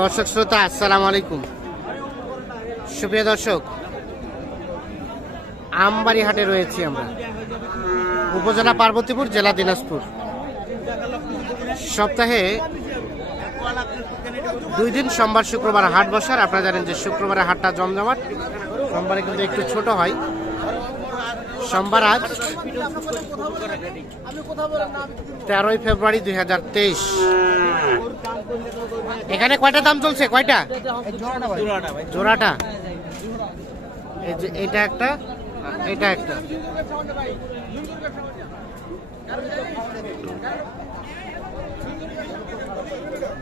দর্শক শ্রোতা আসসালামু আলাইকুম। সুপ্রিয় দর্শক, আমবাড়ি হাটে রয়েছি আমরা, উপজেলা পার্বতীপুর, জেলা দিনাজপুর। সপ্তাহে 2 দিন সোমবার শুক্রবার হাট বসার। আপনারা জানেন যে শুক্রবারে হাটটা জমজমাট, সোমবারে কিন্তু একটু ছোট হয়। সোমবার আজ 13ই ফেব্রুয়ারি 2023। এখানে কয়টা দাম চলছে? কয়টা? জোড়াটা। এই যে এটা একটা, এটা একটা।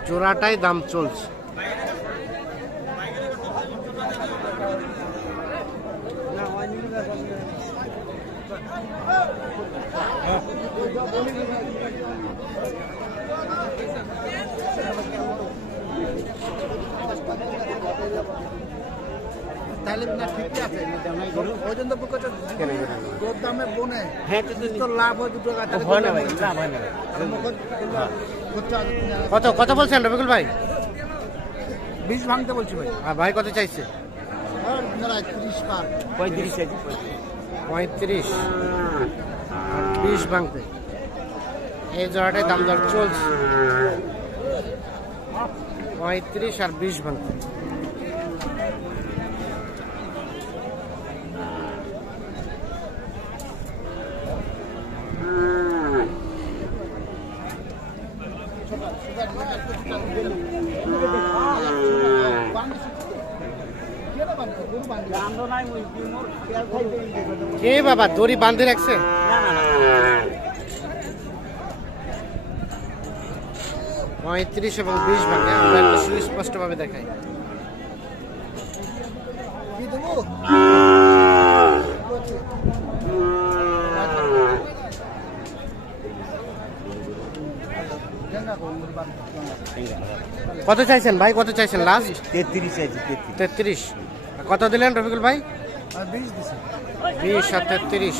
জোড়াটাই দাম চলছে। তাহলে না ঠিকই আছে, ওই জন্য দামে বনে তো লাভ হয় 2 টাকা। কত কত বলছেন রবিকুল ভাই? 20 ভাঙতে বলছি ভাই। আর ভাই কত চাইছে? 35 আর 20 ভাঙতে। এই জোড়াটাই দাম দর চলছে, 35 আর 20 ভাঙতে। কে বাবা দড়ি বাঁধে রাখছে? 35 এবং 20 ভাঙে। আমরা একটু সুস্পষ্ট ভাবে দেখাই। কত চাইছেন ভাই? কত চাইছেন লাস্ট? 33 চাইছি। 33। কত দিলেন রফিকুল ভাই? 20 দিছি। 20 আর 33।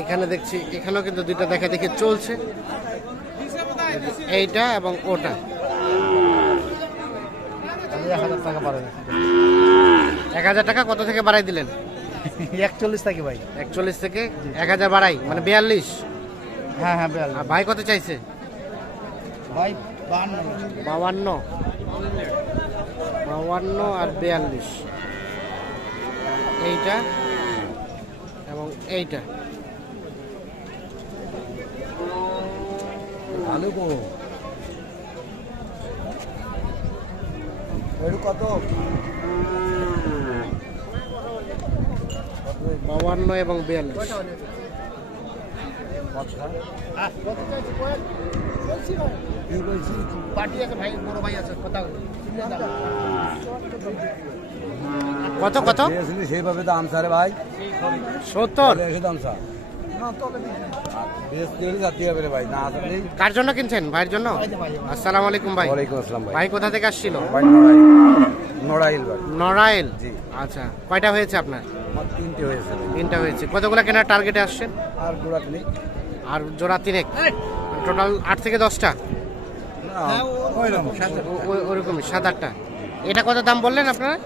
এখানে দেখছি, এখানেও কিন্তু দুইটা দেখা দেখি চলছে, এইটা এবং ওটা। 1000 টাকা কত থেকে বাড়াই দিলেন? 41 থেকে ভাই। 41 থেকে 1000 বাড়াই, মানে 42। হ্যাঁ হ্যাঁ 42। আর ভাই কত চাইছে? ভাই 52 আর 42। এইটা এবং এইটা। ভালো গো। কত? 52 এবং 42। কত কত সেইভাবে দাম সারে ভাই। 70। দাম স্যার কার জন্য কিনছেন? ভাইয়ের জন্য। আসসালামু আলাইকুম ভাই। ওয়ালাইকুম আসসালাম ভাই। ভাই কোথা থেকে আসছিল? নড়াইল ভাই। নড়াইল। জি। আচ্ছা, কয়টা হয়েছে আপনার? 3টে হয়েছে। 3টা হয়েছে। কতগুলো কেনার টার্গেটে আসছেন? আর জোড়া কিনে। আর জোড়া 3। টোটাল 8 থেকে 10টা। ওরকমই 7-8টা। এটা কত দাম বললেন আপনারা?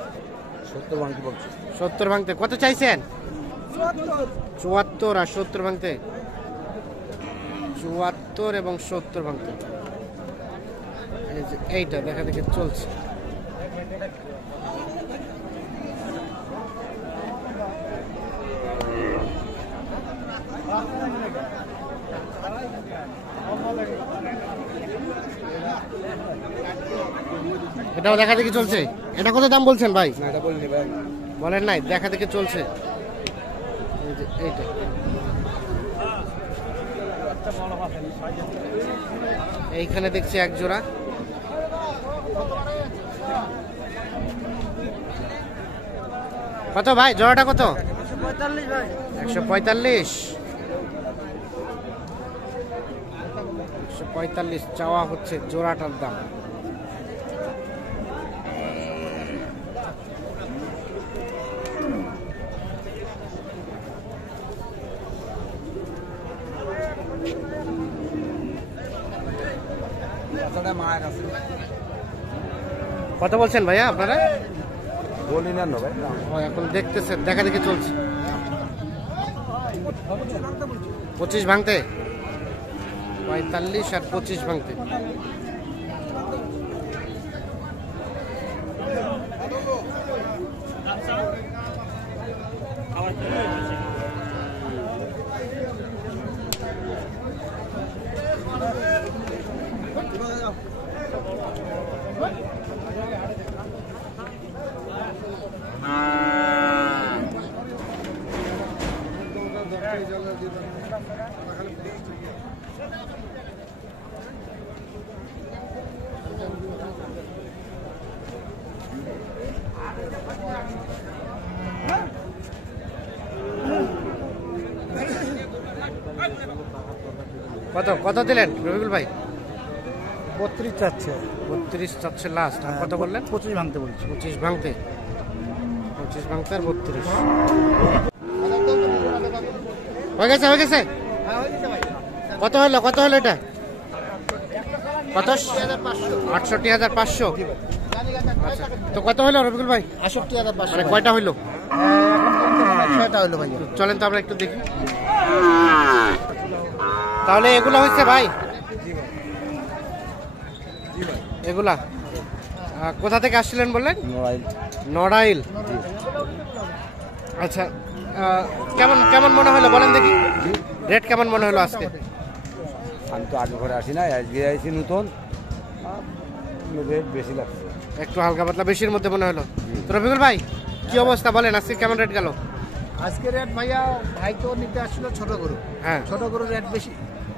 70 ভাঙতে বলছি। 70 ভাঙতে। কত চাইছেন? 74 আর 70 ভাঙতে। 74 এবং 70 ভাঙতে। এই যে এইটা দেখা দেখে চলছে। এটাও দেখা দেখি চলছে। এটা কত দাম বলছেন ভাই? বলেন নাই, দেখা দেখে চলছে। এই যে এইটা। এইখানে দেখছি এক জোড়া। কত ভাই জোড়াটা কত? 145 145 চাওয়া হচ্ছে জোড়াটার দাম। মায়ের আছে কত বলছেন ভাইয়া আপনারা? বলি না ভাই, ও এখন দেখতেছেন, দেখা দেখি চলছে। 25 ভাঙতে, 45 আর 25 ভাঙতে। কত কত দিলেন রবিকুল ভাই? 32 চাচ্ছে। 32 চাচ্ছে লাস্ট। আর কত বললেন? 25 ভাঙতে বলছি। 25 ভাঙতে, 25 ভাঙতে আর 32 হয়ে গেছে, হয়ে গেছে। কত হলো, কত হলো এটা? কত? 68,500। আচ্ছা, তো কত হলো রবিকুল ভাই? 68,500। মানে কয়টা হইলো? 6টা হলো ভাই। চলেন তো আমরা একটু দেখি। তাহলে এগুলা হচ্ছে ভাই, এগুলা কোথা থেকে আসছিলেন বললেন? নড়াইল। আচ্ছা, কেমন কেমন মনে হলো বলেন দেখি, রেট কেমন মনে হলো আজকে? আমি তো আগে ঘরে আসি না, আজকে আইছি নতুন, রেট বেশি লাগছে, একটু হালকা পাতলা বেশির মধ্যে মনে হলো। তো রবিকুল ভাই কি অবস্থা বলেন, আজকে কেমন রেট গেল? আজকে রেট ভাইয়া, ভাই তো নিতে আসছিল ছোট গরু। হ্যাঁ, ছোট গরুর রেট বেশি।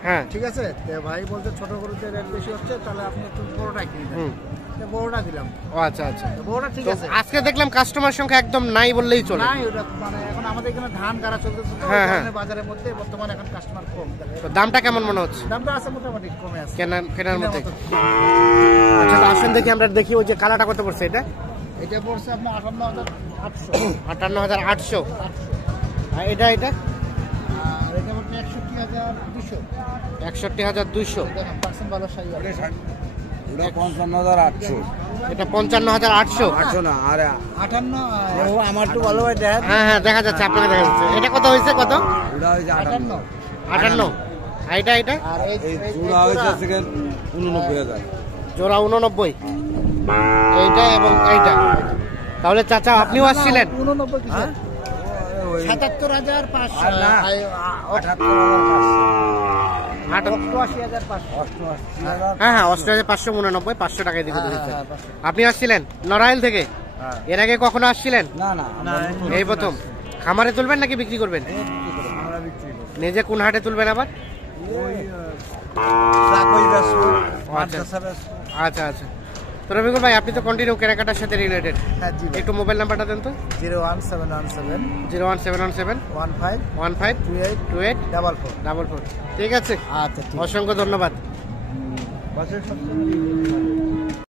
হ্যাঁ ঠিক আছে, ভাই বলতে ছোট গরুতে রেট বেশি হচ্ছে, তাহলে আপনি একটু বড়টাই কিনে দেন। বড়টা দিলাম। ও আচ্ছা আচ্ছা, বড়টা ঠিক তো আছে। আজকে দেখলাম কাস্টমার সংখ্যা একদম নাই বললেই চলে। নাই, ওটা মানে এখন আমাদের এখানে ধান গাড়া চলতেছে তো, হ্যাঁ, হ্যাঁ। বাজারের মধ্যে বর্তমানে এখন কাস্টমার কম। তো দামটা কেমন মনে হচ্ছে? দামটা আছে মোটামুটি কমে আছে কেনার মধ্যে। আচ্ছা, তো আসেন দেখি, আমরা দেখি ওই যে কালাটা কত পড়ছে এটা? এটা পড়ছে আপনার 58,800। 58,800। আর এটা এটা আর এটা পড়ছে 61,200। 61,200। দেখেন পার্সেন্ট ভালো সাইজ আছে। ওটা 55,800। এটা 55,800। 800 না, আর 58। ও আমার তো ভালো ভাই দেখেন। হ্যাঁ হ্যাঁ, দেখা যাচ্ছে, আপনাকে দেখা যাচ্ছে। এটা কত হয়েছে, কত? ওটা হয়েছে 58। 58। আর এটা এটা আর এই এই চূড়া হয়েছে সেকেন্ড 89,000। জোড়া 89। এইটা এবং এইটা। তাহলে চাচা আপনিও আসছিলেন? 89 কি হ্যাঁ? ওই 77,500। আর না, 88,500। 88,500। হ্যাঁ হ্যাঁ, 88,599, 500 টাকায় দিকে দিয়েছে। হ্যাঁ, আপনি আসছিলেন নড়াইল থেকে? হ্যাঁ। এর আগে কখনো আসছিলেন? না না, এই প্রথম। খামারে তুলবেন নাকি বিক্রি করবেন? আমরা বিক্রি করি। নিজে কোন হাটে তুলবেন আবার? ওই চাকরি বেচবো, আচ্ছা। মাদ্রাসা বেচবো। আচ্ছা আচ্ছা, তো রবিকুল ভাই আপনি তো কন্টিনিউ কেনাকাটার সাথে রিলেটেড, হ্যাঁ জি ভাই। একটু মোবাইল নাম্বারটা দেন তো। 01717 01717 15 15 28 28 44। 44। ঠিক আছে, আচ্ছা ঠিক আছে। অসংখ্য ধন্যবাদ। বাসের সবচেয়ে